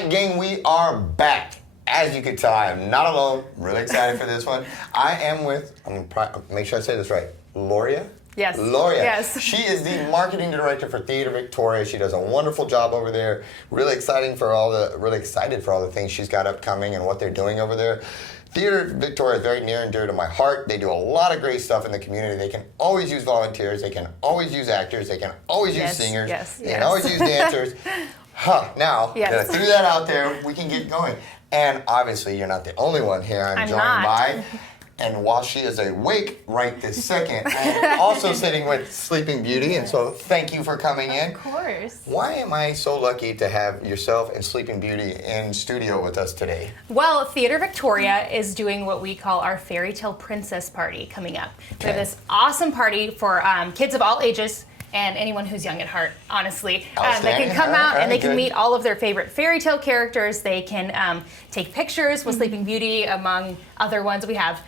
right, gang, we are back. As you can tell, I am not alone. I'm really excited for this one. I am with, make sure I say this right, Loria? Yes. Loria. Yes. She is the marketing director for Theater Victoria. She does a wonderful job over there. Really excited for all the things she's got upcoming and what they're doing over there. Theater Victoria is very near and dear to my heart. They do a lot of great stuff in the community. They can always use volunteers. They can always use actors. They can always use singers. They can always use dancers. Now that I threw that out there, we can get going. And obviously, you're not the only one here. I'm joined by, and while she is awake right this second, I'm also sitting with Sleeping Beauty, and so thank you for coming in. Of course. Why am I so lucky to have yourself and Sleeping Beauty in studio with us today? Well, Theater Victoria is doing what we call our Fairy Tale Princess Party coming up. We have this awesome party for kids of all ages, and anyone who's young at heart, honestly. They can come out and they can meet all of their favorite fairy tale characters. They can take pictures with Sleeping Beauty, among other ones. We have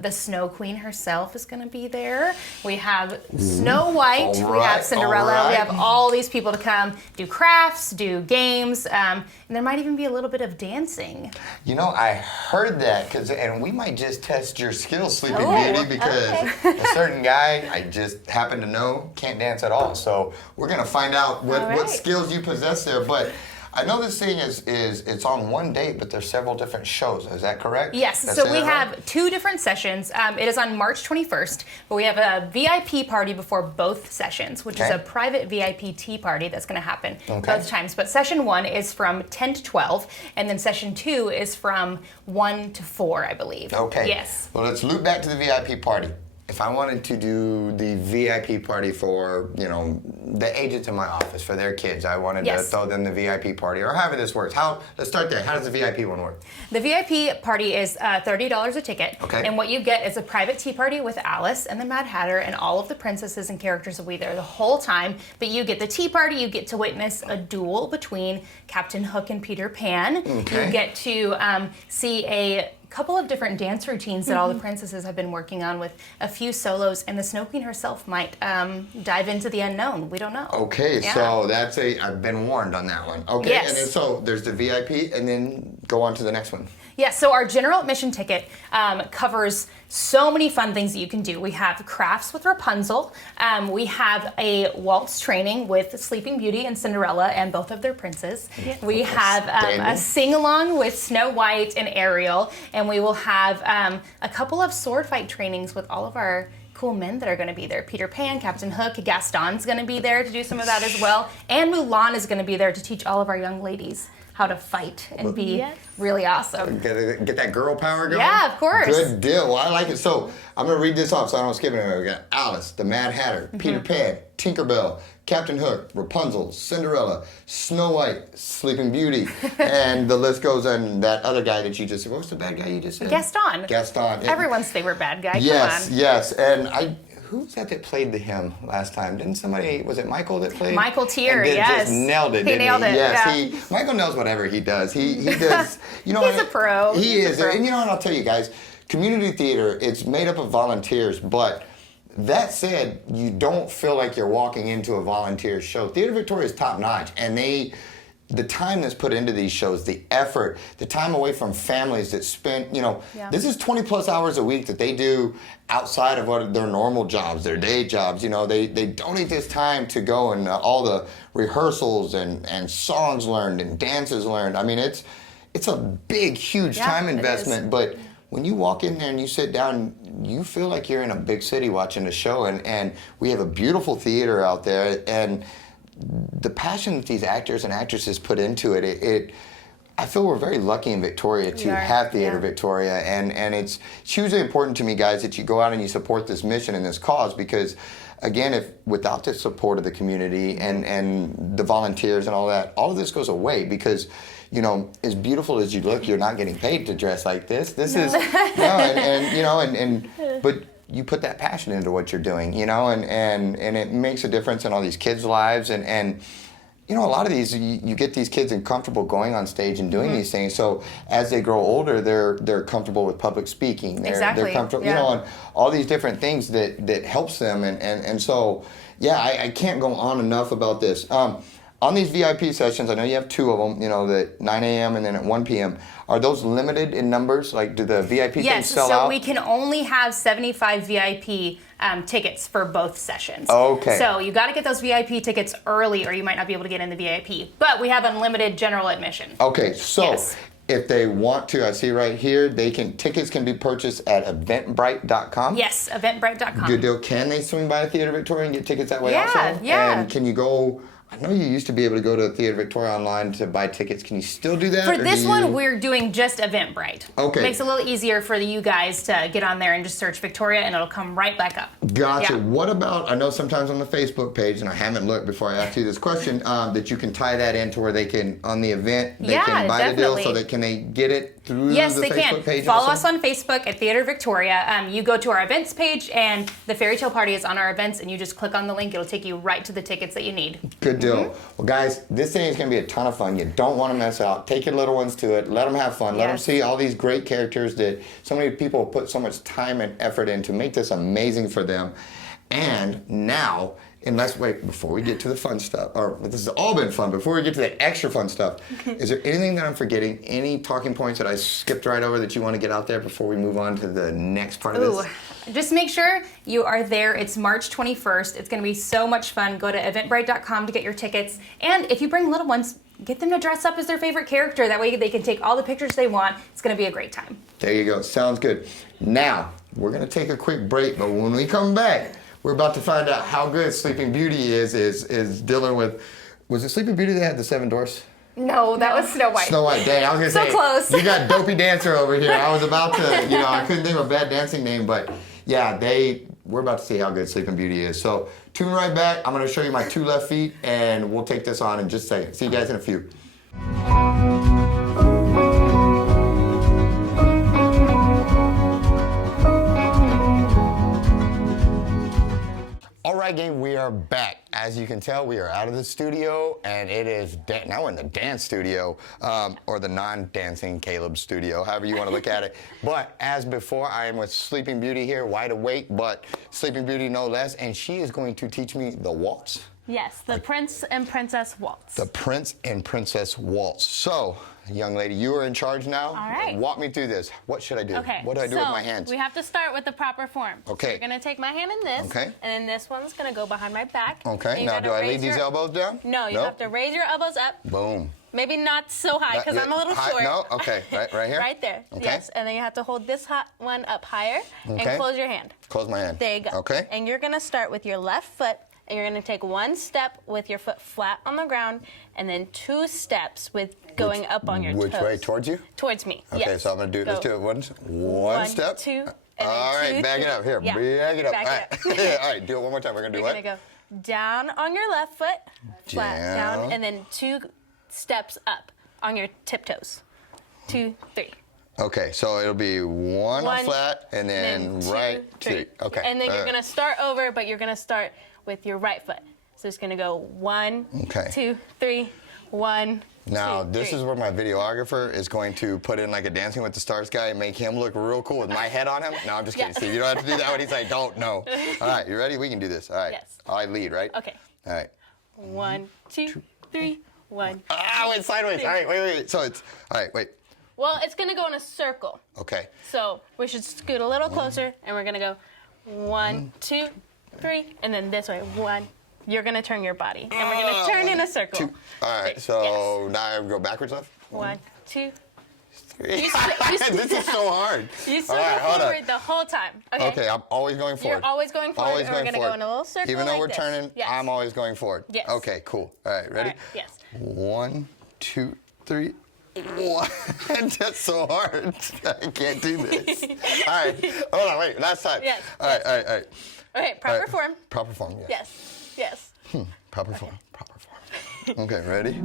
the Snow Queen herself is going to be there. We have Snow White. We have Cinderella. We have all these people to come do crafts, do games, and there might even be a little bit of dancing. You know, I heard that, and we might just test your skills, Sleeping Beauty, because a certain guy I just happen to know can't dance at all. So we're going to find out what skills you possess there. But I know this thing is it's on one date, but there's several different shows. Is that correct? Yes. So we have two different sessions. It is on March 21st, but we have a VIP party before both sessions, which is a private VIP tea party that's going to happen both times. But session 1 is from 10 to 12, and then session 2 is from 1 to 4, I believe. Okay. Yes. Well, let's loop back to the VIP party. If I wanted to do the VIP party for, the agents in my office, for their kids, I wanted to throw them the VIP party, or however this works. Let's start there. How does the VIP one work? The VIP party is $30 a ticket, and what you get is a private tea party with Alice and the Mad Hatter, and all of the princesses and characters will be there the whole time, but you get the tea party, you get to witness a duel between Captain Hook and Peter Pan. You get to see a couple of different dance routines that all the princesses have been working on, with a few solos, and the Snow Queen herself might dive into the unknown. We don't know. Okay, so I've been warned on that one. Okay, and then so there's the VIP, and then go on to the next one. Yeah, so our general admission ticket covers so many fun things that you can do. We have crafts with Rapunzel. We have a waltz training with Sleeping Beauty and Cinderella and both of their princes. We have a sing-along with Snow White and Ariel. And we will have a couple of sword fight trainings with all of our cool men that are going to be there. Peter Pan, Captain Hook, Gaston's going to be there to do some of that as well. And Mulan is going to be there to teach all of our young ladies how to fight and be really awesome. Get that girl power going? Yeah, of course. Good deal. Well, I like it. So I'm going to read this off so I don't skip it. We got Alice, the Mad Hatter, Peter Pan, Tinkerbell, Captain Hook, Rapunzel, Cinderella, Snow White, Sleeping Beauty, and the list goes on. That other guy that you just said, what was the bad guy you just said? Gaston. Everyone's favorite bad guy. Yes, yes. And who was that played him last time? Was it Michael that played? Michael Tier, yes. Just nailed it, He nailed it, Yes, Michael knows whatever he does. He does, He's a pro. He is. And and I'll tell you guys, community theater, it's made up of volunteers, but that said, you don't feel like you're walking into a volunteer show. Theater Victoria is top notch, and the time that's put into these shows, the effort, the time away from families that spent, this is 20 plus hours a week that they do outside of what their normal jobs, their day jobs. They donate this time to go and all the rehearsals and songs learned and dances learned. I mean, it's a big, huge time investment, but when you walk in there and you sit down, you feel like you're in a big city watching a show, and we have a beautiful theater out there, and the passion that these actors and actresses put into it, I feel we're very lucky in Victoria to have Theater Victoria, and it's hugely important to me, guys, that you go out and you support this mission and this cause, because again, without the support of the community and the volunteers and all that, all of this goes away, because as beautiful as you look, you're not getting paid to dress like this. This is, but you put that passion into what you're doing, and it makes a difference in all these kids' lives, and a lot of these, you get these kids comfortable going on stage and doing these things. So as they grow older, they're comfortable with public speaking. They're comfortable, and all these different things that helps them, and so I can't go on enough about this. On these VIP sessions, I know you have 2 of them, you know, the 9 a.m. and then at 1 p.m. Are those limited in numbers? Like, do the VIP things sell out? Yes, so we can only have 75 VIP tickets for both sessions. Okay. So you got to get those VIP tickets early or you might not be able to get in the VIP. But we have unlimited general admission. Okay, so Yes. if they want to, I see right here, tickets can be purchased at eventbrite.com. Yes, eventbrite.com. Good deal. Can they swing by Theater Victoria and get tickets that way Yeah, also? yeah. And can you go, I know you used to be able to go to Theater Victoria online to buy tickets. Can you still do that? For or this do you- one, we're doing just Eventbrite. Okay. Makes it a little easier for you guys to get on there and just search Victoria and it'll come right back up. Gotcha. Yeah. What about, I know sometimes on the Facebook page, and I haven't looked before I asked you this question, that you can tie that into where they can, on the event, they Yeah, can buy the deal, definitely. so that can they get it through Yes, the they Facebook can. page? Follow also? us on Facebook at Theater Victoria. You go to our events page and the Fairy Tale Party is on our events and you just click on the link. It'll take you right to the tickets that you need. Good deal. Well, guys, this thing is going to be a ton of fun. You don't want to mess out. Take your little ones to it. Let them have fun. Let them Yes. see all these great characters that so many people put so much time and effort in to make this amazing for them. And now, before we get to the fun stuff, or this has all been fun, before we get to the extra fun stuff, is there anything that I'm forgetting? Any talking points that I skipped right over that you want to get out there before we move on to the next part of Ooh, this? just make sure you are there. It's March 21st. It's going to be so much fun. Go to eventbrite.com to get your tickets. And if you bring little ones, get them to dress up as their favorite character. That way they can take all the pictures they want. It's going to be a great time. There you go. Sounds good. Now, we're going to take a quick break, but when we come back, we're about to find out how good Sleeping Beauty is dealing with. Was it Sleeping Beauty that had the 7 dwests? No, that was Snow White. Snow White. Dang, I was So gonna say. close. You got Dopey Dancer over here. I was about to, I couldn't think of a bad dancing name, but yeah, we're about to see how good Sleeping Beauty is. So tune right back. I'm gonna show you my 2 left feet, and we'll take this on in just a second. See you guys in a few. All right, gang, we are back. As you can tell, we are out of the studio, and it is now we're in the dance studio, or the non-dancing Caleb studio, however you want to look at it. But as before, I am with Sleeping Beauty here, wide awake, but Sleeping Beauty no less, and she is going to teach me the waltz. Yes, the Prince and Princess Waltz. The Prince and Princess Waltz. So, young lady, you are in charge now. All right. Walk me through this. What should I do? Okay. What do I do with my hands? We have to start with the proper form. Okay. So you're gonna take my hand in this. Okay. And then this one's gonna go behind my back. Okay. And you Now, gotta do I raise leave these your- elbows down? No, you Nope. have to raise your elbows up. Boom. Maybe not so high because I'm a little High- short. No, okay, right here? Right there. Okay. Yes. And then you have to hold this hot one up higher Okay. and close your hand. Close my hand. There you go. Okay. And you're gonna start with your left foot, and you're gonna take 1 step with your foot flat on the ground, and then 2 steps with going up on your toes. Which way? Towards you? Towards me. Okay, yes. so I'm gonna do Go. let's do it one 1, step. 2, and then All right, 2, back it 3. up. Here, Yeah. back it up. Back All it right. up. All right, do it one more time. We're gonna do You're what? gonna go down on your left foot, flat Down. down, and then 2 steps up on your tiptoes. 2, 3. Okay, so it'll be one One, flat and then 2, right 3. 2. Okay. And then you're gonna start over, but you're gonna start with your right foot. So it's gonna go 1, Okay. 2, 3, 1. Now, 2, this 3. is where my videographer is going to put in like a Dancing with the Stars guy and make him look real cool with my head on him. No, I'm just kidding, Yeah. Steve. You don't have to do that when he's like, don't, no. All right, you ready? We can do this. All right. Yes. I lead, right? Okay. All right. 1, 2, 3, 1. Ah, I went sideways. All right, wait. So it's, all right, wait. Well, it's gonna go in a circle. Okay. So we should scoot a little closer, and we're gonna go 1, 2, 3, and then this way 1. You're gonna turn your body, and we're gonna turn in a circle. 2. All right, Yes. so now I go backwards left? 1, 2. 3. you This is so hard. You still All right, go hold forward up. the whole time. Okay. Okay, I'm always going forward. You're always going forward, Always and we're going gonna forward. go in a little circle Even though like we're this. turning, Yes. I'm always going forward. Yes. Okay, cool. All right, ready? All right, yes. 1, 2, 3. 1. That's so hard. I can't do this. All right, hold on, wait. Last time. Yes, All right, all right, all right. Okay, All proper right. form. Proper form. Yeah. Yes. Proper form. Proper form. Okay, ready?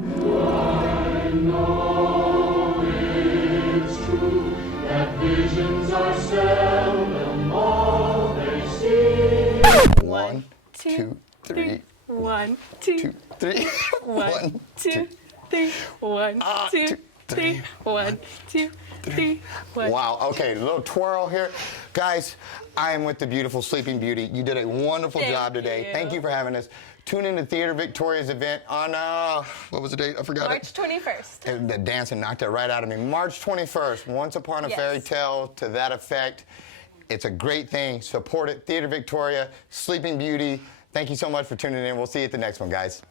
Visions are seldom all they see. 1, 2, 3. 1, 2, 2, 3. 1, 2, 3, 1, Ah, 2, three. 1, 2, 3. 1. Wow, okay, a little twirl here. Guys, I am with the beautiful Sleeping Beauty. You did a wonderful job today. you. Thank you for having us. Tune in to Theater Victoria's event on, what was the date? I forgot March it. 21st. And the dancing knocked it right out of me. March 21st, Once Upon a Yes. Fairy Tale to that effect. It's a great thing. Support it. Theater Victoria, Sleeping Beauty. Thank you so much for tuning in. We'll see you at the next one, guys.